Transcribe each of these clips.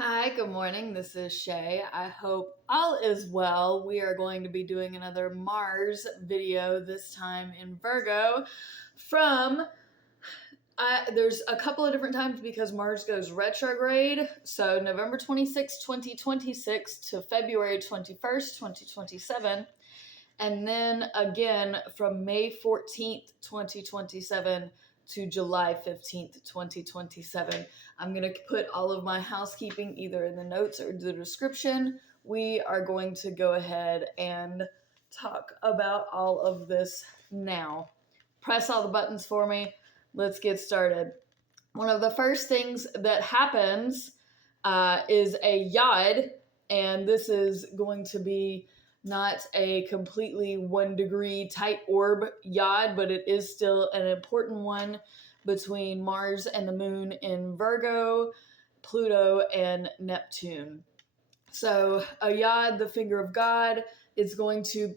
Hi, good morning. This is Shay. I hope all is well. We are going to be doing another Mars video, this time in Virgo. There's a couple of different times because Mars goes retrograde. So November 26th, 2026 to February 21st, 2027. And then again from May 14th, 2027 to July 15th, 2027. I'm going to put all of my housekeeping either in the notes or the description. We are going to go ahead and talk about all of this now. Press all the buttons for me. Let's get started. One of the first things that happens is a yod, and this is going to be not a completely 1 degree tight orb yod, but it is still an important one between Mars and the moon in Virgo, Pluto, and Neptune. So a yod, the finger of God, is going to,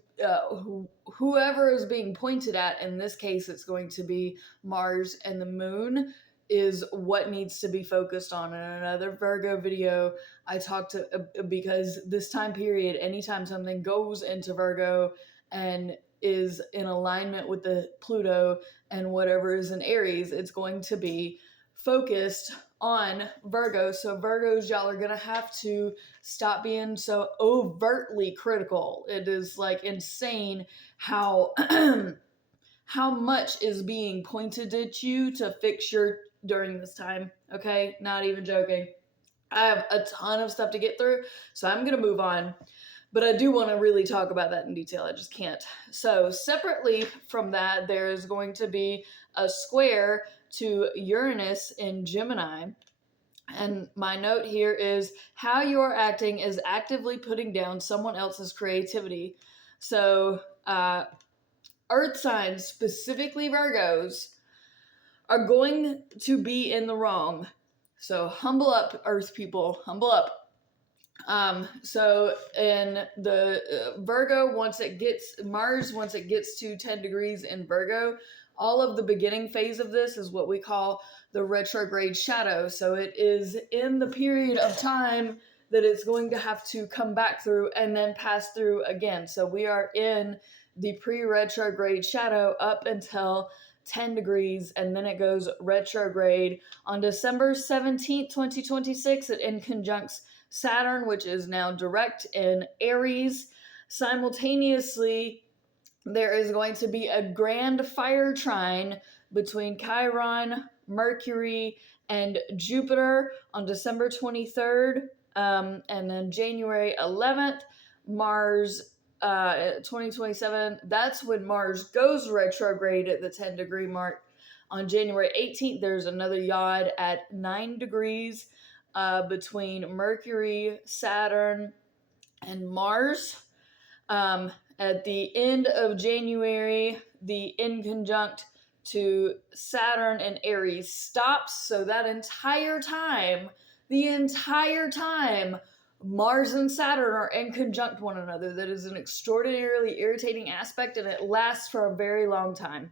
whoever is being pointed at, in this case, it's going to be Mars and the moon, is what needs to be focused on. In another Virgo video, I talked because this time period, anytime something goes into Virgo and is in alignment with the Pluto and whatever is in Aries, it's going to be focused on Virgo. So Virgos, y'all are gonna have to stop being so overtly critical. It is like insane how how much is being pointed at you to fix your during this time. Okay, not even joking. I have a ton of stuff to get through, so I'm gonna move on. But I do want to really talk about that in detail. I just can't. So separately from that, there is going to be a square to Uranus in Gemini. And my note here is how you are acting is actively putting down someone else's creativity. So, earth signs, specifically Virgos, are going to be in the wrong. So, humble up, earth people, humble up. So in the Virgo, Mars, once it gets to 10 degrees in Virgo, all of the beginning phase of this is what we call the retrograde shadow. So it is in the period of time that it's going to have to come back through and then pass through again. So we are in the pre-retrograde shadow up until 10 degrees, and then it goes retrograde on December 17th, 2026. It in conjuncts Saturn, which is now direct in Aries. Simultaneously, there is going to be a grand fire trine between Chiron, Mercury, and Jupiter on December 23rd. And then January 11th, Mars 2027. That's when Mars goes retrograde at the 10 degree mark. On January 18th, there's another yod at 9 degrees between Mercury, Saturn, and Mars. At the end of January, the inconjunct to Saturn and Aries stops. So that the entire time, Mars and Saturn are in conjunct one another. That is an extraordinarily irritating aspect, and it lasts for a very long time.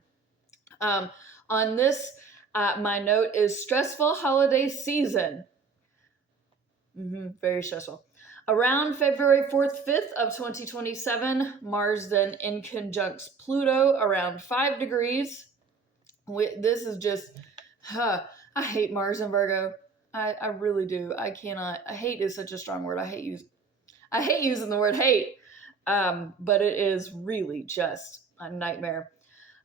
On this, my note is stressful holiday season. Very stressful. Around February 4th, 5th of 2027, Mars then inconjuncts Pluto around 5 degrees. This is just, I hate Mars and Virgo. I really do. I cannot. Hate is such a strong word. I hate using the word hate. But it is really just a nightmare.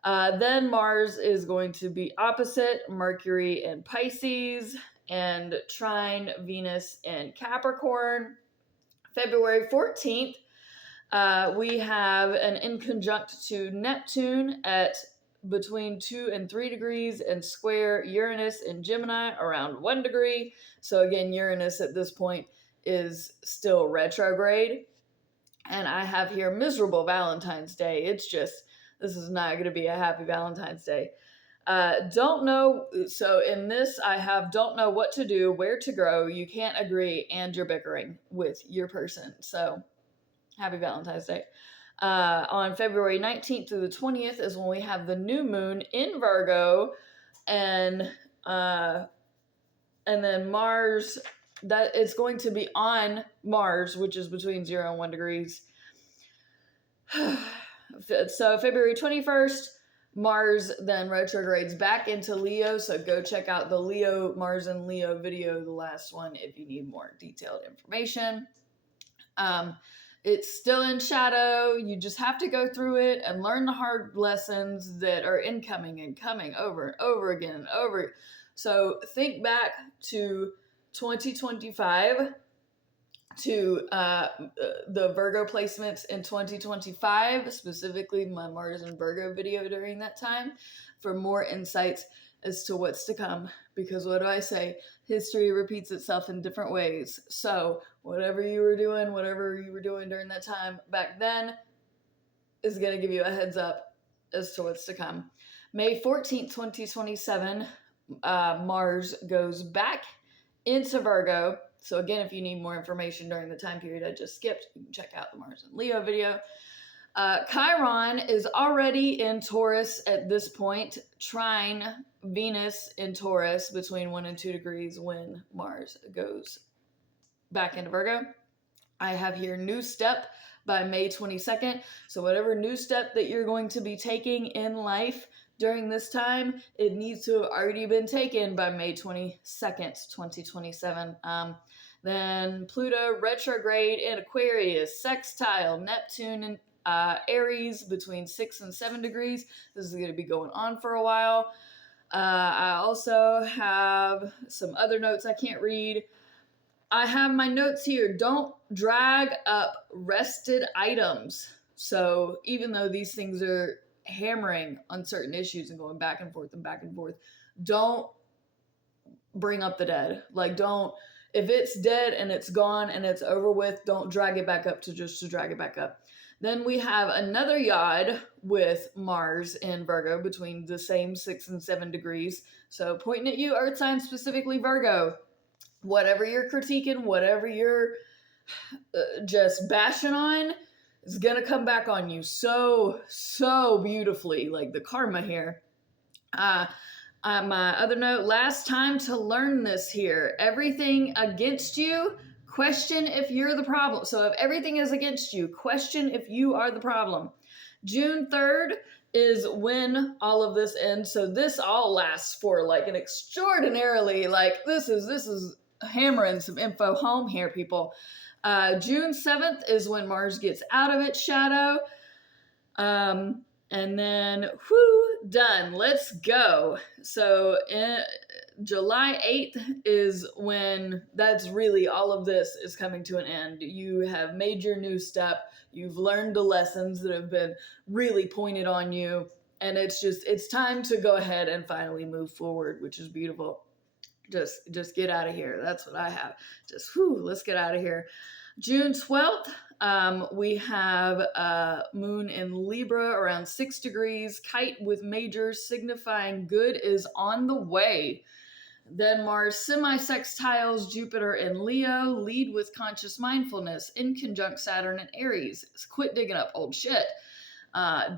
Then Mars is going to be opposite Mercury in Pisces and trine Venus in Capricorn. February 14th, we have an inconjunct to Neptune at between 2 and 3 degrees and square Uranus in Gemini around 1 degree. So again, Uranus at this point is still retrograde. And I have here miserable Valentine's Day. It's just, this is not going to be a happy Valentine's Day. Don't know. So in this, I have don't know what to do, where to go, you can't agree, and you're bickering with your person. So happy Valentine's Day. On February 19th through the 20th is when we have the new moon in Virgo, and then Mars that it's going to be on Mars, which is between 0 and 1 degrees. So February 21st, Mars then retrogrades back into Leo. So go check out the Mars and Leo video, the last one, if you need more detailed information. It's still in shadow. You just have to go through it and learn the hard lessons that are incoming and coming over and over again and over. So think back to 2025, to the Virgo placements in 2025, specifically my Mars and Virgo video during that time, for more insights as to what's to come. Because what do I say? History repeats itself in different ways. So whatever you were doing during that time back then is going to give you a heads up as to what's to come. May 14th, 2027, Mars goes back into Virgo. So again, if you need more information during the time period I just skipped, you can check out the Mars and Leo video. Chiron is already in Taurus at this point, trine Venus in Taurus between 1 and 2 degrees when Mars goes back into Virgo. I have here new step by May 22nd. So whatever new step that you're going to be taking in life during this time, it needs to have already been taken by May 22nd, 2027. Then Pluto retrograde in Aquarius, sextile Neptune and Aries between 6 and 7 degrees. This is going to be going on for a while. I also have some other notes I can't read. I have my notes here. Don't drag up rested items. So even though these things are hammering on certain issues and going back and forth, don't bring up the dead. Like, if it's dead and it's gone and it's over with, don't drag it back up to drag it back up. Then we have another yod with Mars in Virgo between the same 6 and 7 degrees. So pointing at you, Earth sign, specifically Virgo. Whatever you're critiquing, whatever you're just bashing on, is going to come back on you so beautifully, like the karma here. My other note, last time to learn this here. Everything against you, question if you're the problem. So if everything is against you, question if you are the problem. June 3rd is when all of this ends. So this all lasts for like an extraordinarily, like this is hammering some info home here, people. June 7th is when Mars gets out of its shadow. And then, done. Let's go. So July 8th is when that's really all of this is coming to an end. You have made your new step. You've learned the lessons that have been really pointed on you. And it's time to go ahead and finally move forward, which is beautiful. Just get out of here. That's what I have. Let's get out of here. June 12th, we have moon in Libra around 6 degrees, kite with majors signifying good is on the way. Then Mars semi-sextiles Jupiter in Leo, lead with conscious mindfulness in conjunct Saturn and Aries. Quit digging up old shit.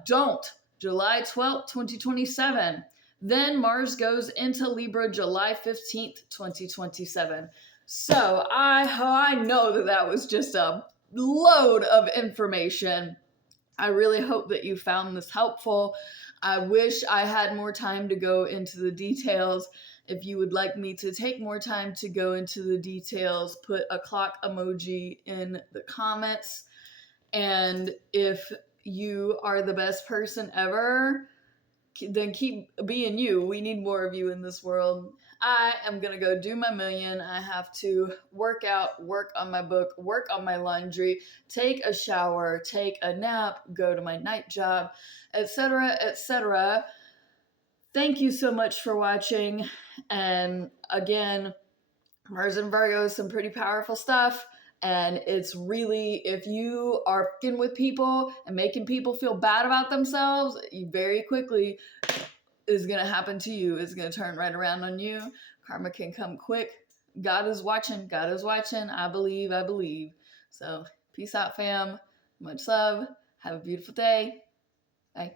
Don't. July 12th, 2027. Then Mars goes into Libra July 15th, 2027. So I know that was just a load of information. I really hope that you found this helpful. I wish I had more time to go into the details. If you would like me to take more time to go into the details, put a clock emoji in the comments. And if you are the best person ever, then keep being you. We need more of you in this world. I am going to go do my million. I have to work out, work on my book, work on my laundry, take a shower, take a nap, go to my night job, etc., etc. Thank you so much for watching. And again, Mars and Virgo is some pretty powerful stuff. And it's really, if you are fucking with people and making people feel bad about themselves, you very quickly is going to happen to you. It's going to turn right around on you. Karma can come quick. God is watching. God is watching. I believe. I believe. So peace out, fam. Much love. Have a beautiful day. Bye.